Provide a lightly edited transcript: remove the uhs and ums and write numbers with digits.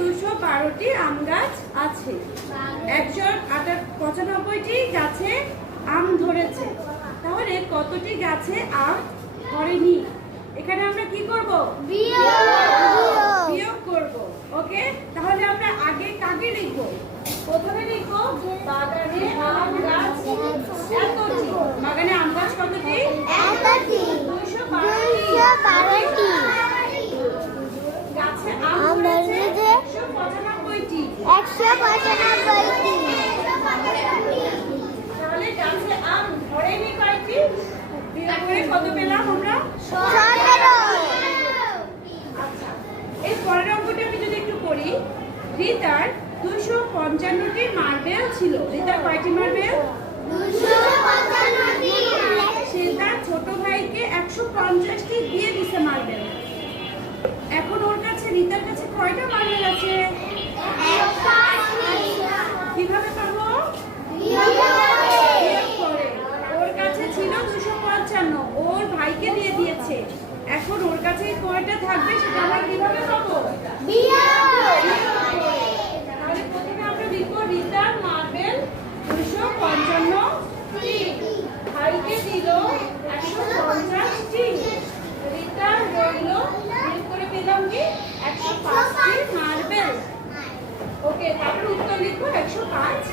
212টি আম গাছ আছে। 195টি গাছে আম ধরেছে। তাহলে কতটি গাছে আম ধরেনি? এখানে আমরা কি করব? বিয়োগ করব। ওকে, তাহলে আমরা আগে কাকে লিখব? প্রথমে লিখব বাগানে আম গাছ এতটি। বাগানে আম গাছ কতটি? এতটি। 212টি। গাছে আম ধরেছে 195টি। 195টি। তাহলে গাছে আম ধরেনি কয়টি? বিয়োগ করে কত পেলাম আমরা? 17। আচ্ছা, এই পরের অঙ্কটি আমি যদি একটু করি, রিতার 255টি মার্বেল ছিল। রিতার কয়টি মার্বেল? 255টি। সে তার ছোট ভাইকে 150টি দিয়ে দিছে মার্বেল। এখন ওর কাছে, রিতার কাছে কয়টা মার্বেল আছে? কিভাবে পাবো? বিয়োগ করে। ওর কাছে ছিল 255, ওর ভাইকে দিয়ে দিয়েছে। এখন ওর কাছে কয়টা থাকবে সেটা আমরা কিভাবে পাবো? তাহলে প্রথমে আমরা লিখব রিতার মার্বেল 255টি, ভাইকে দিল 150টি, রিতার রইল, বিয়োগ করে পেলাম কি 105টি মার্বেল। ওকে, তারপর উত্তর লিখব 105।